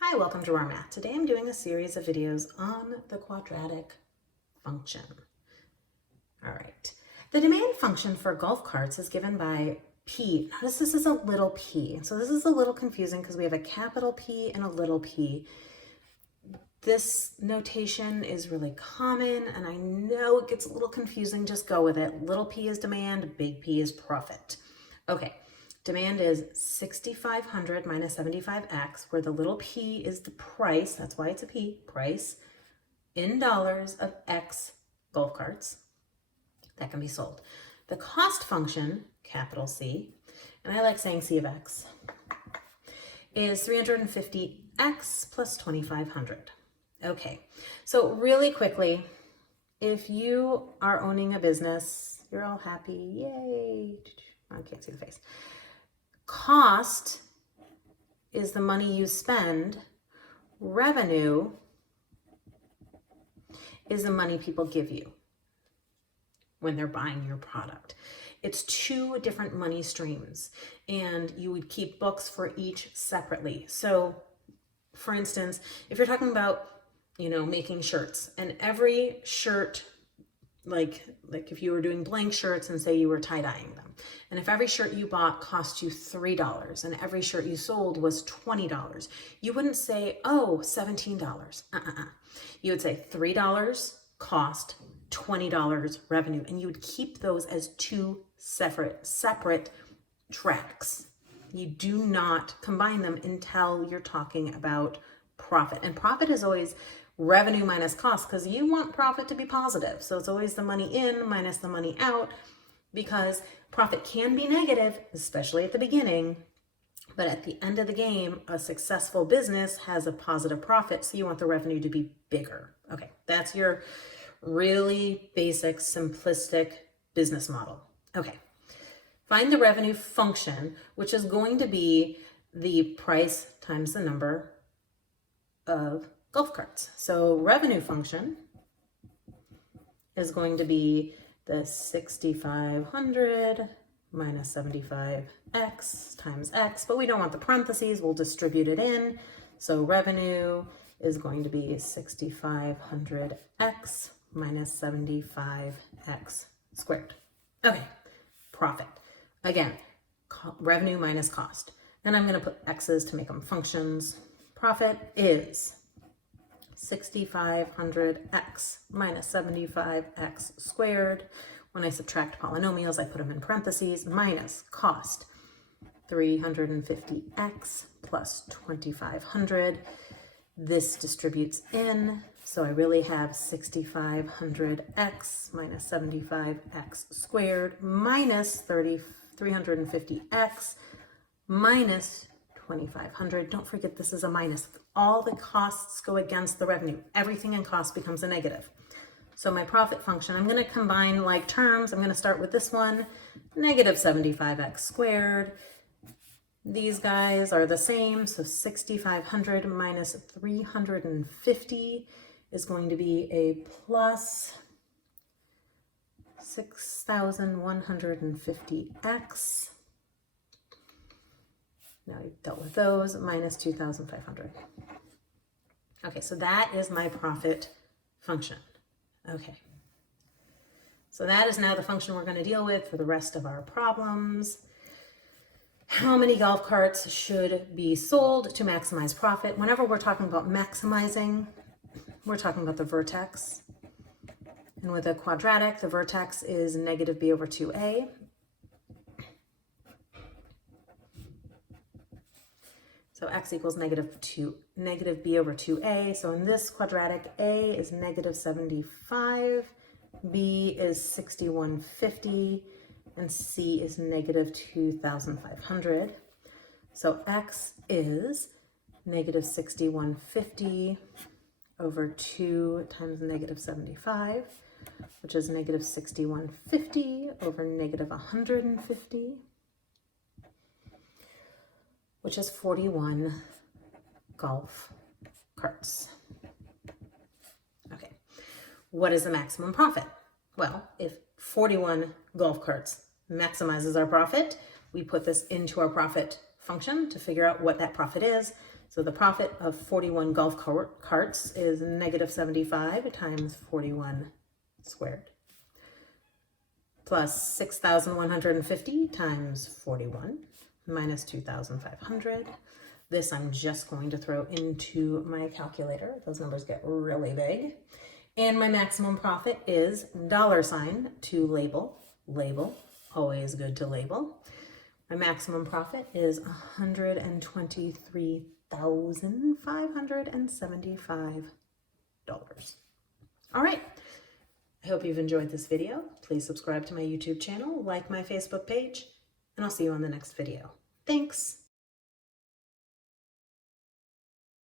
Hi, welcome to our math. Today I'm doing a series of videos on the quadratic function. All right. The demand function for golf carts is given by P. Notice this is a little p. So this is a little confusing because we have a capital P and a little p. This notation is really common and I know it gets a little confusing. Just go with it. Little p is demand, big P is profit. Okay. Demand is 6,500 minus 75x, where the little p is the price, that's why it's a p, price, in dollars of x golf carts that can be sold. The cost function, capital C, and I like saying C of x, is 350x plus 2,500. Okay, so really quickly, if you are owning a business, you're all happy, yay, I can't see the face. Cost is the money you spend. Revenue is the money people give you when they're buying your product. It's two different money streams, and you would keep books for each separately. So, for instance, if you're talking about, making shirts, and every shirt, like if you were doing blank shirts and say you were tie-dyeing them, and if every shirt you bought cost you $3 and every shirt you sold was $20, you wouldn't say, oh, $17. You would say $3 cost, $20 revenue, and you would keep those as two separate tracks. You do not combine them until you're talking about profit. And profit is always revenue minus cost, because you want profit to be positive. So it's always the money in minus the money out, because profit can be negative, especially at the beginning, but at the end of the game, a successful business has a positive profit, so you want the revenue to be bigger. Okay, that's your really basic, simplistic business model. Okay, find the revenue function, which is going to be the price times the number of golf carts. So revenue function is going to be the 6,500 minus 75x times x, but we don't want the parentheses, we'll distribute it in. So revenue is going to be 6,500x minus 75x squared. Okay, profit. Again, revenue minus cost. And I'm going to put x's to make them functions. Profit is 6,500x minus 75x squared. When I subtract polynomials, I put them in parentheses, minus cost, 350x plus 2,500. This distributes in, so I really have 6,500x minus 75x squared minus 350x minus 2,500. Don't forget this is a minus. All the costs go against the revenue. Everything in cost becomes a negative. So my profit function, I'm going to combine like terms. I'm going to start with this one, negative 75x squared. These guys are the same, so 6,500 minus 350 is going to be a plus 6,150x. Now we've dealt with those, minus 2,500. Okay, so that is my profit function. Okay, so that is now the function we're going to deal with for the rest of our problems. How many golf carts should be sold to maximize profit? Whenever we're talking about maximizing, we're talking about the vertex. And with a quadratic, the vertex is negative b over 2a. So x equals negative b over 2a. So in this quadratic, a is negative 75, b is 6,150, and c is negative 2,500. So x is negative 6,150 over 2 times negative 75, which is negative 6,150 over negative 150. Which is 41 golf carts. Okay, what is the maximum profit? Well, if 41 golf carts maximizes our profit, we put this into our profit function to figure out what that profit is. So the profit of 41 golf carts is negative 75 times 41 squared, plus 6,150 times 41 minus 2,500. This I'm just going to throw into my calculator. Those numbers get really big. And my maximum profit is $sign to label. Label, always good to label. My maximum profit is $123,575. All right. I hope you've enjoyed this video. Please subscribe to my YouTube channel, like my Facebook page, and I'll see you on the next video. Thanks.